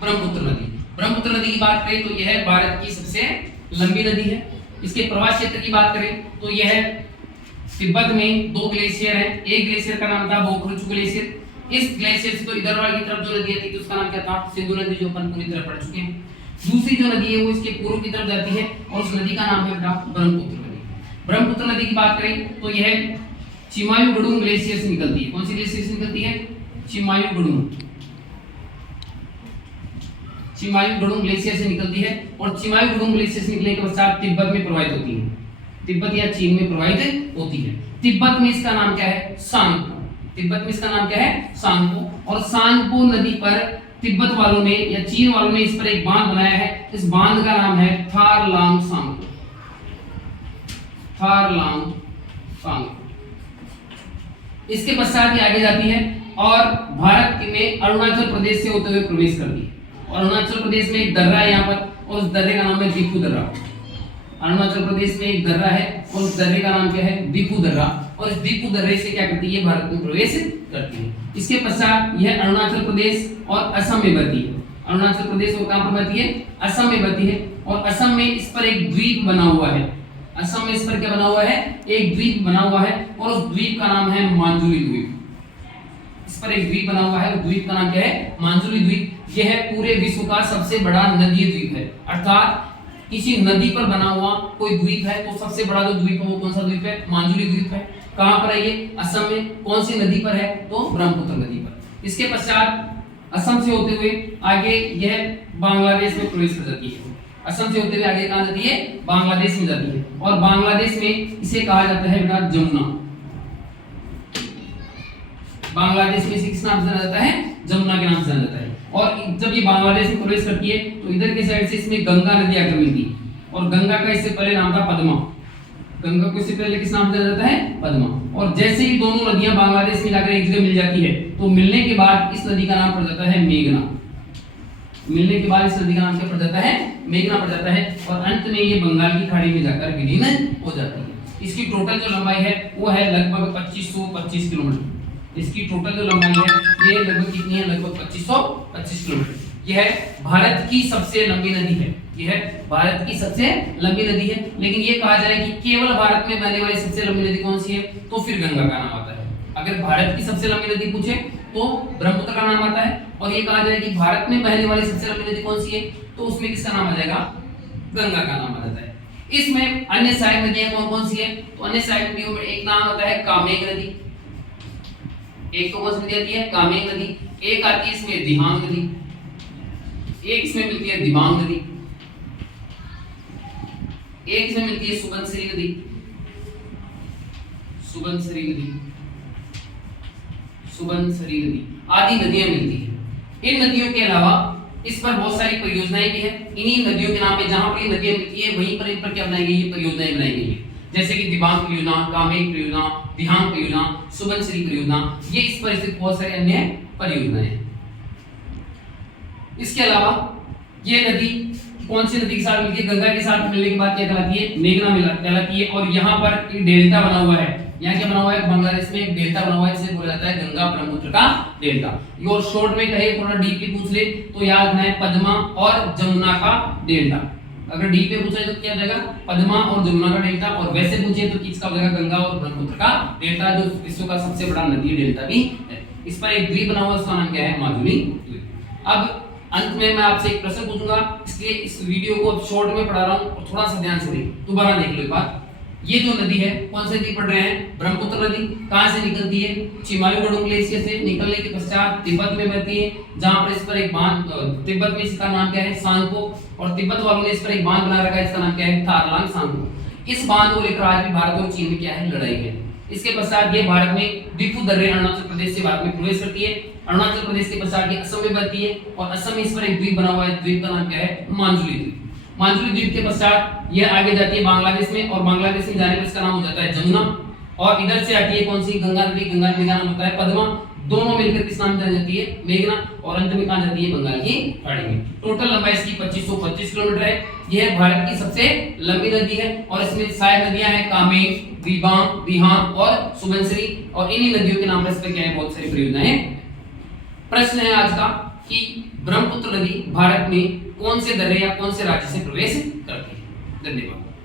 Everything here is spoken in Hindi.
ब्रह्मपुत्र नदी। ब्रह्मपुत्र नदी की बात करें तो यह भारत की सबसे लंबी नदी है। इसके प्रवाह क्षेत्र की बात करें तो यह तिब्बत में 2 ग्लेशियर हैं। एक ग्लेशियर का नाम था बोखुरचू ग्लेशियर। इस ग्लेशियर से तो इधर वाली तरफ जो नदी थी तो उसका नाम क्या था? सिंधु नदी, जो अपन पूरी तरह पढ़ चुके हैं। दूसरी जो नदी है वो इसके पूर्व की तरफ जाती है और उस नदी का नाम है ब्रह्मपुत्र नदी। ब्रह्मपुत्र नदी की बात करें तो यह चिमायुगुडुंग ग्लेशियर से निकलती है। कौन सी ग्लेशियर से निकलती है? चिमायुगुडुंग ग्लेशियर से निकलती है और चिमायुगुडुंग ग्लेशियर से निकलने के पश्चात तिब्बत में प्रवाहित होती है। तिब्बत या चीन में प्रवाहित होती है। तिब्बत में इसका नाम क्या है? सांगपो। तिब्बत में इसका नाम क्या है? सांगपो। और सांगपो नदी पर तिब्बत वालों ने या चीन वालों ने इस पर एक बांध बनाया है। इस बांध का नाम है थारलांग सांगपो। थारलांग सांगपो। इसके पश्चात ये आगे जाती है और भारत में अरुणाचल प्रदेश से होते हुए प्रवेश करती है। और अरुणाचल प्रदेश में एक दर्रा है यहाँ पर और उस दर्रे का नाम है दिफू दर्रा। अरुणाचल प्रदेश में एक दर्रा है और उस दर्रे का नाम क्या है? दिफू दर्रा। और इस दिफू दर्रे से क्या करती है? भारत में प्रवेश करती है। इसके पश्चात यह अरुणाचल प्रदेश और असम में बहती है। अरुणाचल प्रदेश और कहां पर बहती है? असम में बहती है। और असम में इस पर एक द्वीप बना हुआ है। असम में इस पर क्या बना हुआ है? एक द्वीप बना हुआ है और उस द्वीप का नाम है मांजुली द्वीप। इस पर एक द्वीप बना हुआ है, उस द्वीप का नाम क्या है? मांजुली द्वीप। यह पूरे विश्व का सबसे बड़ा नदीय द्वीप है। अर्थात किसी नदी पर बना हुआ कोई द्वीप है तो सबसे बड़ा जो द्वीप है वो कौन सा द्वीप है? मांजुली द्वीप है। कहां पर है ये? असम में। कौन सी नदी पर है? तो ब्रह्मपुत्र नदी पर। इसके पश्चात असम से होते हुए आगे यह बांग्लादेश में प्रवेश कर जाती है। असम से होते हुए आगे कहां जाती है? बांग्लादेश में जाती है। और बांग्लादेश में इसे कहा जाता है बेटा जमुना। बांग्लादेश में इसे किस नाम से जाना जाता है? जमुना के नाम से जाना जाता है। और जब ये बांग्लादेश में प्रवेश करती है तो इधर के साइड से इसमें गंगा नदी आकर मिलती है और गंगा का इससे पहले नाम था पद्मा। गंगा को इससे पहले किस नाम से जाना जाता है? पद्मा। और जैसे ही दोनों नदियां बांग्लादेश में जाकर एक जगह मिल जाती है तो मिलने के बाद इस नदी का नाम पड़ जाता है मेघना। मिलने के बाद इस नदी का नाम क्या पड़ जाता है? मेघना पड़ जाता है। और अंत में ये बंगाल की खाड़ी में जाकर विलीन हो जाती है। इसकी टोटल जो लंबाई है वो है लगभग 2525 किलोमीटर। इसकी टोटल जो लंबाई है ये लगभग कितनी है? लगभग 2525 किलोमीटर। यह भारत की सबसे लंबी नदी है। यह भारत की सबसे लंबी नदी है। लेकिन ये कहा जाए कि केवल भारत में बहने वाली सबसे लंबी नदी कौन सी है तो फिर गंगा का नाम आता है। अगर भारत की सबसे लंबी नदी पूछे तो ब्रह्मपुत्र का नाम आता है। और ये कहा जाए कि भारत में बहने वाली सबसे लंबी नदी कौन सी है तो उसमें किसका नाम आ जाएगा? गंगा का नाम आ जाता है। इसमें अन्य सहायक नदियां कौन कौन सी है? तो अन्य सहायक नदियों में एक नाम आता है कामेंग नदी। एक तो कौन सी नदी आती है? कामेंग नदी। एक आती है इसमें दिहांग नदी। एक इसमें मिलती है दिबांग नदी। एक इसमें मिलती है सुबनसिरी नदी। सुबनसिरी नदी आदि नदियां मिलती है। इन नदियों के अलावा इस पर बहुत सारी परियोजनाएं भी है। इन्हीं नदियों के नाम पे जहां पर ये नदियां मिलती है वहीं पर इन पर क्या बनाई गई है? परियोजनाएं बनाई गई है। जैसे कि दिबांग परियोजना, कामेंग परियोजना, दिहांग परियोजना, सुबनसिरी परियोजना, ये इस पर स्थित बहुत सारे अन्य परियोजनाएं हैं। इसके अलावा ये नदी कौन सी नदी के साथ मिलती है? गंगा के साथ मिलने के बाद क्या कहलाती है? मेघना कहलाती है। और यहाँ पर एक डेल्टा बना हुआ है। यहाँ क्या बना हुआ है? बांग्लादेश में एक डेल्टा बना हुआ है जिसे बोला जाता है गंगा ब्रह्मपुत्र का डेल्टा। ये और शॉर्ट में कहे थोड़ा डीपली पूछ ले तो याद रखना है पद्मा और जमुना का डेल्टा। अगर डी पे पूछा तो क्या हो जाएगा? पद्मा और जमुना का डेल्टा। और वैसे पूछे तो किसका हो जाएगा? गंगा और ब्रह्मपुत्र का डेल्टा, जो विश्व का सबसे बड़ा नदी डेल्टा भी है। इस पर एक द्वीप बना हुआ है, उसका नाम क्या है? माजुली द्वीप। अब अंत में मैं आपसे एक प्रश्न पूछूंगा, इसलिए इस वीडियो को अब शॉर्ट में पढ़ा रहा हूं और थोड़ा सा ध्यान से देखिए, दोबारा देख लो एक बार। ये जो नदी है कौन सी नदी पढ़ रहे हैं? ब्रह्मपुत्र नदी। कहां से निकलती है? चिमायुगुडुंग ग्लेशियर से निकलने के पश्चात तिब्बत में बहती है, जहां पर इस पर एक बांध, तिब्बत में इसका नाम क्या है? सांगपो। और तिब्बत वालों ने इस पर एक बांध बना रखा है, इसका नाम क्या है? थारलांग सांगपो। इस बांध को लेकर आज भी भारत और चीन में क्या है? लड़ाई है। इसके पश्चात ये भारत में दिफू दर्रे अरुणाचल प्रदेश से भारत में प्रवेश करती है। अरुणाचल प्रदेश के पश्चात ये असम में बहती है और असम में इस पर एक द्वीप बना हुआ है, द्वीप का नाम क्या है? मांजुली द्वीप। मांजुली द्वीप के पश्चात यह आगे जाती है बांग्लादेश में और बांग्लादेश में जाने पर इसका नाम हो जाता है जमुना। और इधर से आती है कौन सी? गंगा नदी। गंगा नदी का नाम होता है पद्मा। दोनों मिलकर किस नाम से जाती है? मेघना। और अंत में कहां जाती है? बंगाल की खाड़ी में। टोटल लंबाई इसकी 2525 किलोमीटर है। यह भारत की सबसे लंबी नदी है और इसमें सहायक नदियां हैं कामेंग, दिबांग, दिहांग और सुबनसिरी। और इन्हीं नदियों के नाम पर इस पर क्या है? बहुत सारी परियोजनाएं। प्रश्न है आज का कि ब्रह्मपुत्र नदी भारत में कौन से दर्रे या कौन से राज्य से प्रवेश करती है? धन्यवाद।